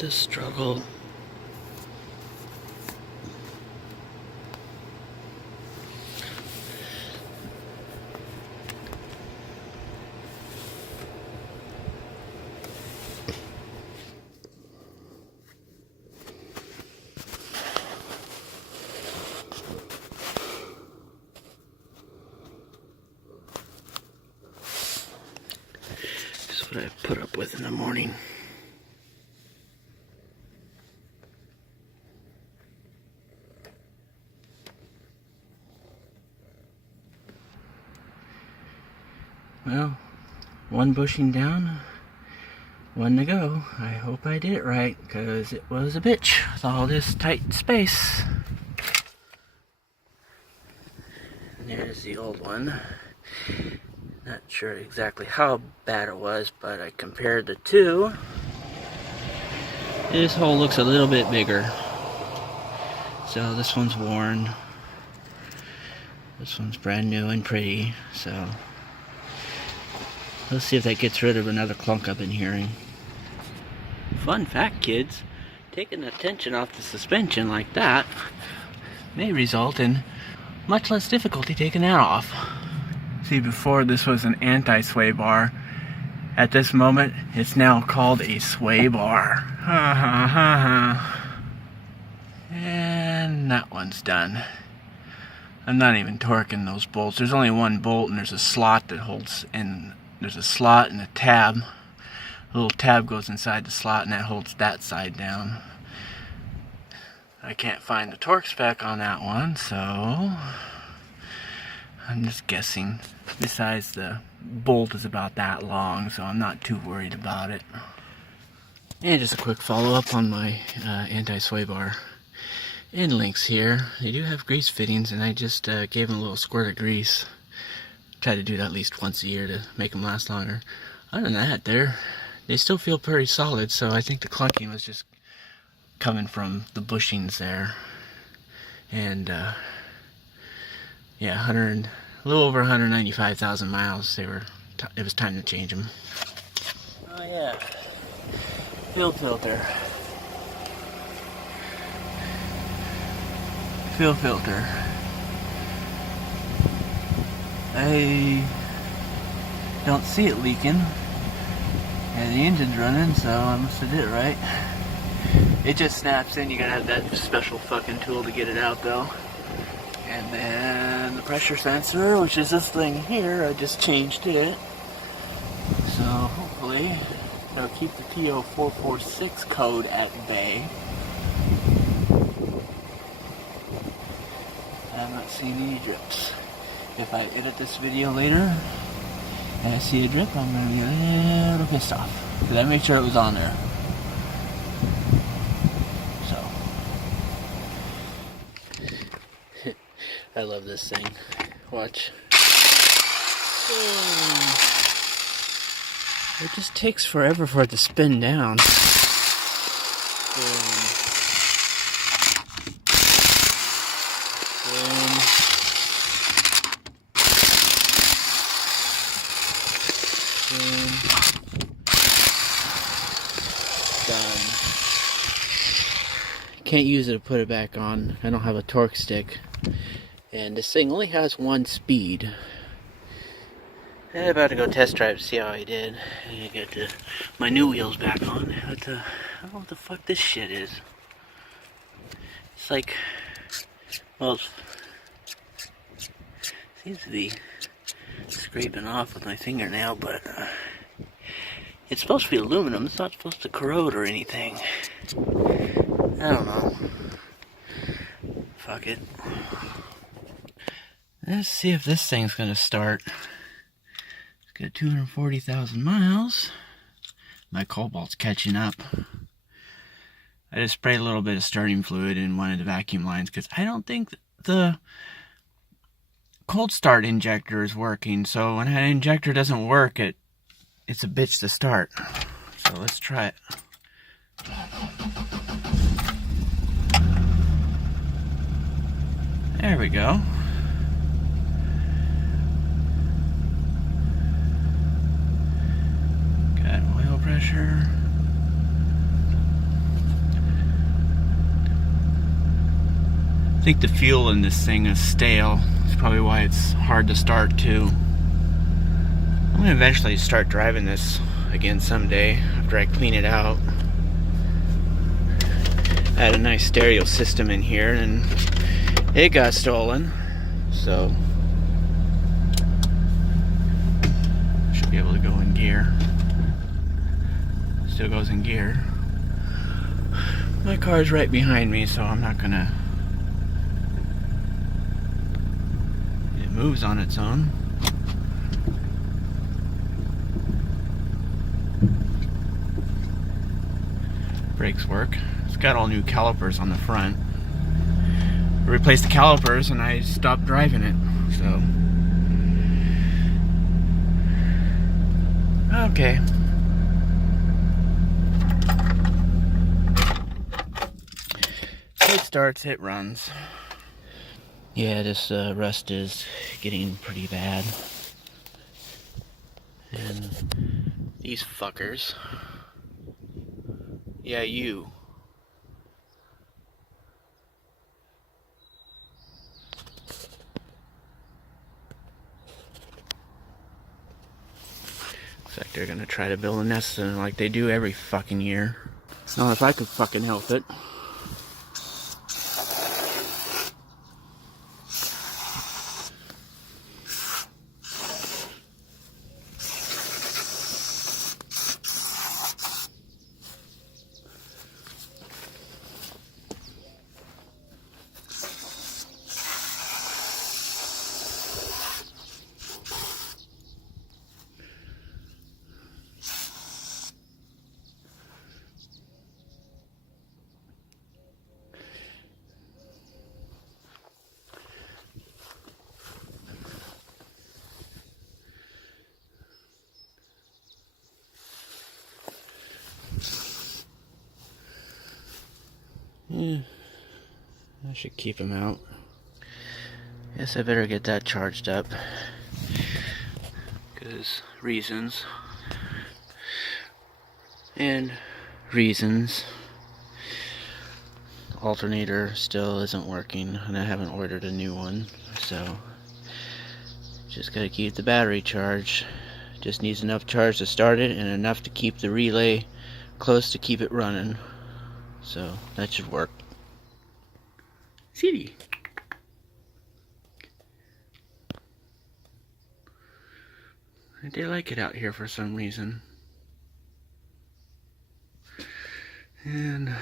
this struggle. This is what I put up with in the morning. Well, one bushing down, one to go. I hope I did it right, because it was a bitch with all this tight space. And there's the old one. Not sure exactly how bad it was, but I compared the two. This hole looks a little bit bigger. So this one's worn. This one's brand new and pretty, so let's see if that gets rid of another clunk I've been hearing. Fun fact, kids, taking the tension off the suspension like that may result in much less difficulty taking that off. See, before this was an anti-sway bar. At this moment, it's now called a sway bar. Ha ha ha ha. And that one's done. I'm not even torquing those bolts. There's only one bolt, and there's a slot that holds, and there's a slot and a tab. A little tab goes inside the slot, and that holds that side down. I can't find the torque spec on that one, so I'm just guessing. Besides, the bolt is about that long, so I'm not too worried about it. And just a quick follow-up on my anti-sway bar end links here. They do have grease fittings, and I just gave them a little squirt of grease. Try to do that at least once a year to make them last longer. Other than that, they still feel pretty solid, so I think the clunking was just coming from the bushings there. And yeah, a little over 195,000 miles. It was time to change them. Oh yeah, fuel filter. Fuel filter. I don't see it leaking. And the engine's running, so I must have did it right. It just snaps in. You gotta have that special fucking tool to get it out, though. And then the pressure sensor, which is this thing here, I just changed it. So hopefully it'll keep the P0446 code at bay. I'm not seeing any drips. If I edit this video later and I see a drip, I'm going to be a little pissed off. Because I made sure it was on there. I love this thing. Watch. It just takes forever for it to spin down. Done. Can't use it to put it back on. I don't have a torque stick. And this thing only has one speed. I'm about to go test drive to see how I did. I get my new wheels back on. I don't know what the fuck this shit is. It's like, well, it seems to be scraping off with my fingernail, but it's supposed to be aluminum. It's not supposed to corrode or anything. I don't know. Fuck it. Let's see if this thing's gonna start. It's got 240,000 miles. My cobalt's catching up. I just sprayed a little bit of starting fluid in one of the vacuum lines because I don't think the cold start injector is working. So when that injector doesn't work, it's a bitch to start. So let's try it. There we go. Got oil pressure. I think the fuel in this thing is stale. That's probably why it's hard to start too. I'm gonna eventually start driving this again someday after I clean it out. I had a nice stereo system in here and it got stolen, so should be able to go in gear. Still goes in gear. My car's right behind me, so I'm not gonna. It moves on its own. Brakes work. It's got all new calipers on the front. I replaced the calipers and I stopped driving it, so. Okay. It starts, it runs. Yeah, this rust is getting pretty bad. And these fuckers. Yeah, you. Looks like they're gonna try to build a nest in like they do every fucking year. It's not if I could fucking help it. Yeah, I should keep him out. Guess I better get that charged up. Because reasons. And reasons. Alternator still isn't working, and I haven't ordered a new one, so just gotta keep the battery charged. Just needs enough charge to start it and enough to keep the relay close to keep it running. So that should work. CD. They like it out here for some reason. And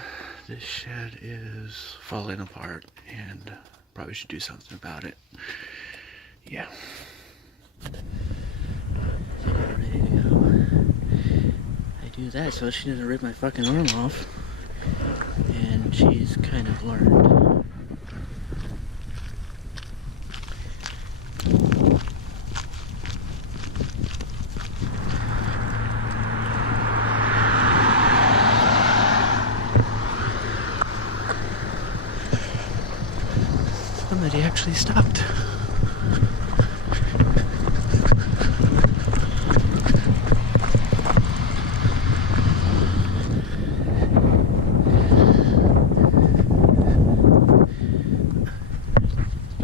this shed is falling apart and probably should do something about it. Yeah. So ready to go. I do that so she doesn't rip my fucking arm off. And she's kind of learned. Somebody actually stopped.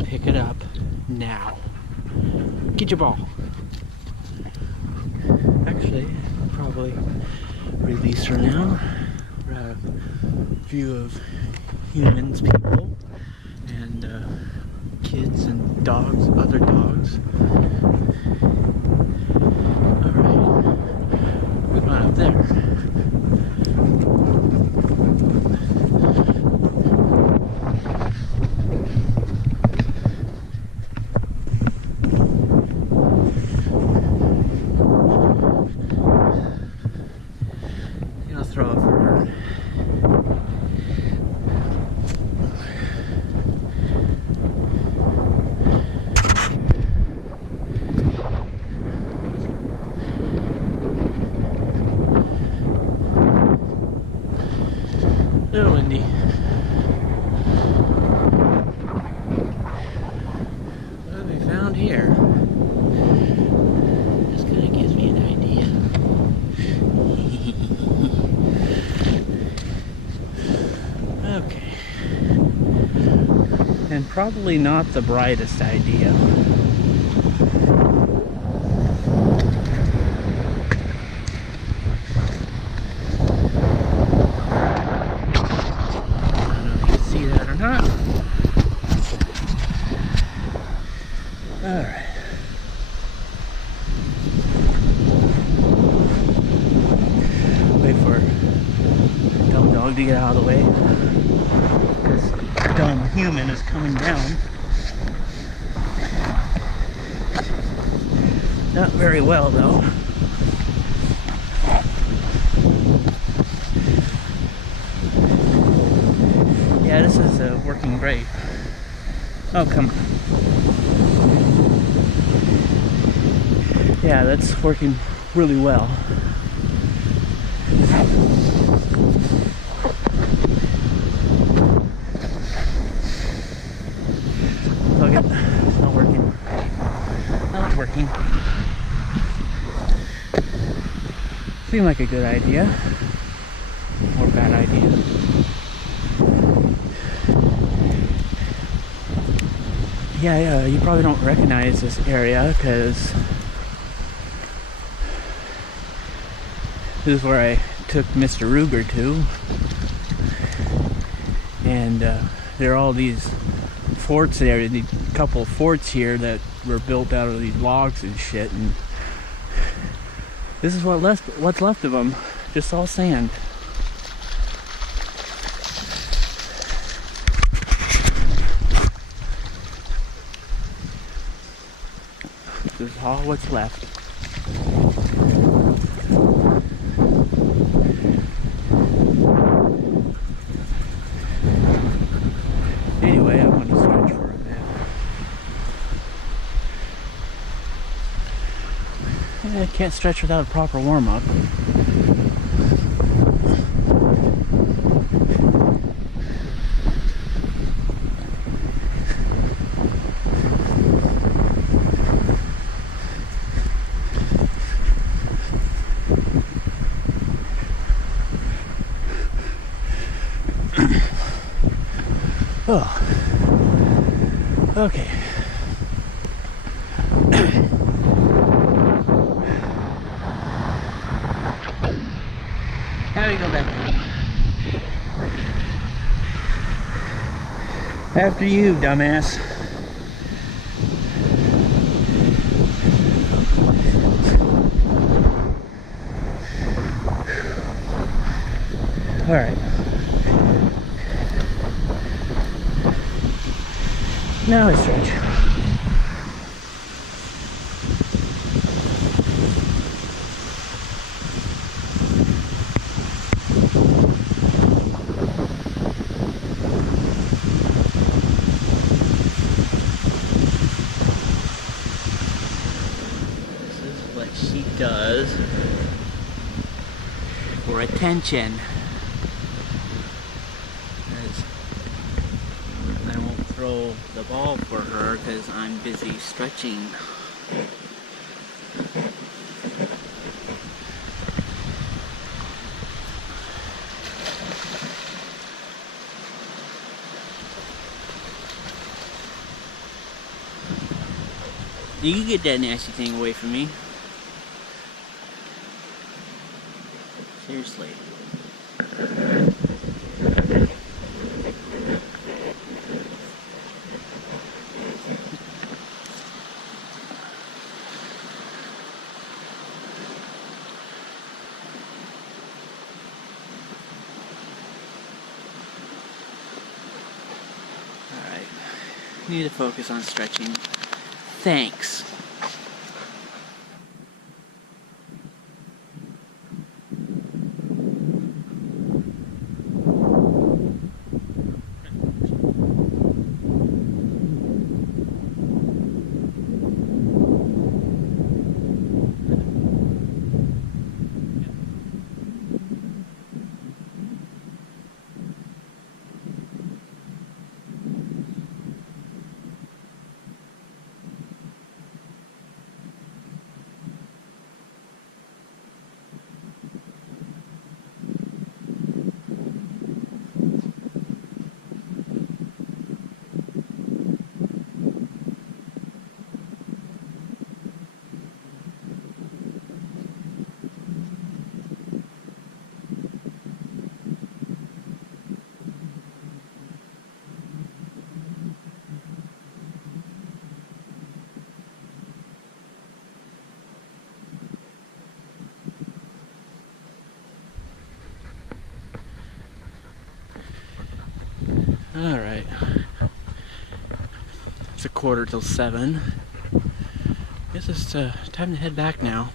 Pick it up now. Get your ball. Actually, I'll probably release her now. We're at a view of humans, people, and kids and dogs, other dogs. Alright, we're going up there. I'll throw it for her. Little windy. What have we found here? This kind of gives me an idea. Okay. probably not the brightest idea. Alright. Wait for dumb dog to get out of the way. This dumb human is coming down. Not very well though. Yeah, this is working great. Oh, come on. Yeah, that's working really well. Look it, it's not working. Not working. Seemed like a good idea. Or bad idea. Yeah, you probably don't recognize this area because this is where I took TheMrRuger to, and there are all these forts there, the couple of forts here that were built out of these logs and shit, and this is what's left of them, just all sand. This is all what's left. Anyway, I'm going to stretch for a bit. I can't stretch without a proper warm-up. Oh, okay. How do you go back? After you, dumbass. All right. Now I stretch. This is what she does for attention. I won't throw the ball for her because I'm busy stretching. You can get that nasty thing away from me. Seriously. Alright. Need to focus on stretching. Thanks. Alright. It's 6:45. Guess it's time to head back now.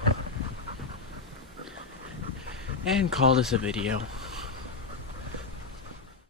And call this a video.